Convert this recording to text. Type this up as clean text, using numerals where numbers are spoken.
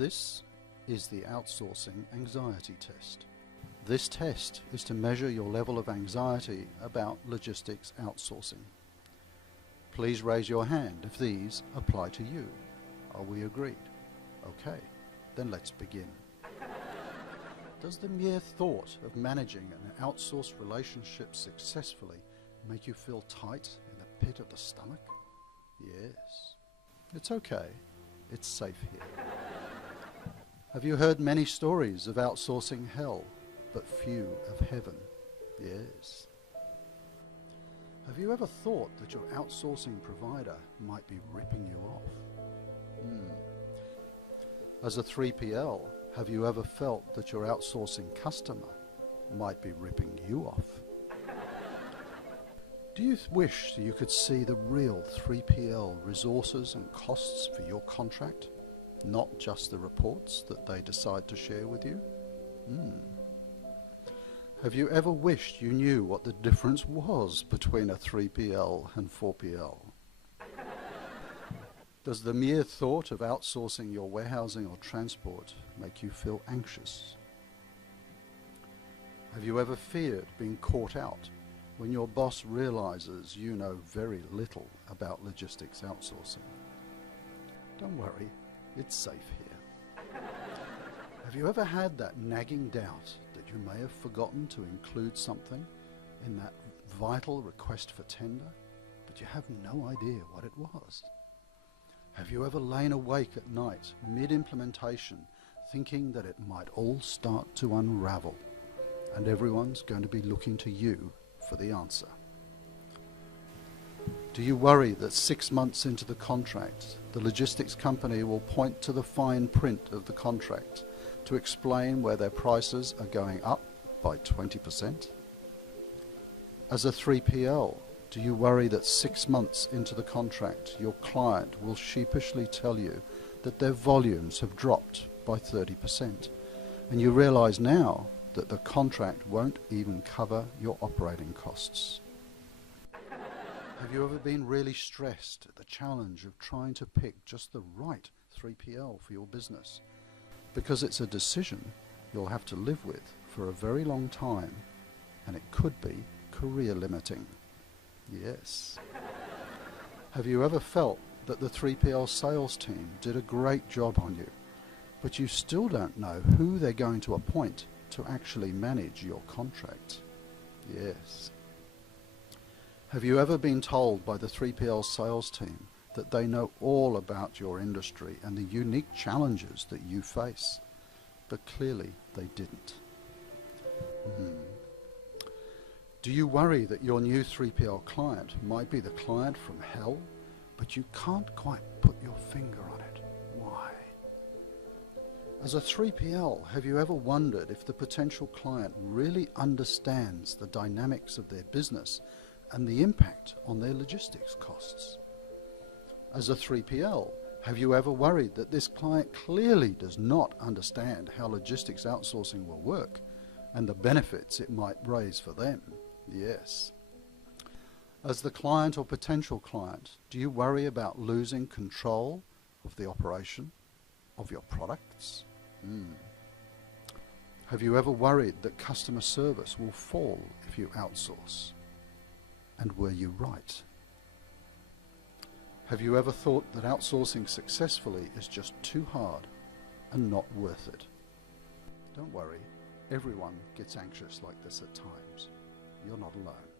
This is the outsourcing anxiety test. This test is to measure your level of anxiety about logistics outsourcing. Please raise your hand if these apply to you. Are we agreed? Okay, then let's begin. Does the mere thought of managing an outsourced relationship successfully make you feel tight in the pit of the stomach? Yes. It's okay. It's safe here. Have you heard many stories of outsourcing hell, but few of heaven? Yes. Have you ever thought that your outsourcing provider might be ripping you off? As a 3PL, have you ever felt that your outsourcing customer might be ripping you off? Do you wish that you could see the real 3PL resources and costs for your contract, not just the reports that they decide to share with you? Have you ever wished you knew what the difference was between a 3PL and 4PL? Does the mere thought of outsourcing your warehousing or transport make you feel anxious? Have you ever feared being caught out when your boss realizes you know very little about logistics outsourcing? Don't worry, it's safe here. Have you ever had that nagging doubt that you may have forgotten to include something in that vital request for tender, but you have no idea what it was? Have you ever lain awake at night mid-implementation thinking that it might all start to unravel and everyone's going to be looking to you for the answer? Do you worry that 6 months into the contract, the logistics company will point to the fine print of the contract to explain where their prices are going up by 20%? As a 3PL, do you worry that 6 months into the contract, your client will sheepishly tell you that their volumes have dropped by 30%, and you realize now that the contract won't even cover your operating costs? Have you ever been really stressed at the challenge of trying to pick just the right 3PL for your business? Because it's a decision you'll have to live with for a very long time, and it could be career limiting. Yes. Have you ever felt that the 3PL sales team did a great job on you, but you still don't know who they're going to appoint to actually manage your contract? Yes. Have you ever been told by the 3PL sales team that they know all about your industry and the unique challenges that you face, but clearly they didn't? Do you worry that your new 3PL client might be the client from hell, but you can't quite put your finger on it? Why? As a 3PL, have you ever wondered if the potential client really understands the dynamics of their business and the impact on their logistics costs? As a 3PL, have you ever worried that this client clearly does not understand how logistics outsourcing will work and the benefits it might raise for them? Yes. As the client or potential client, do you worry about losing control of the operation of your products? Have you ever worried that customer service will fall if you outsource? And were you right? Have you ever thought that outsourcing successfully is just too hard and not worth it? Don't worry, everyone gets anxious like this at times. You're not alone.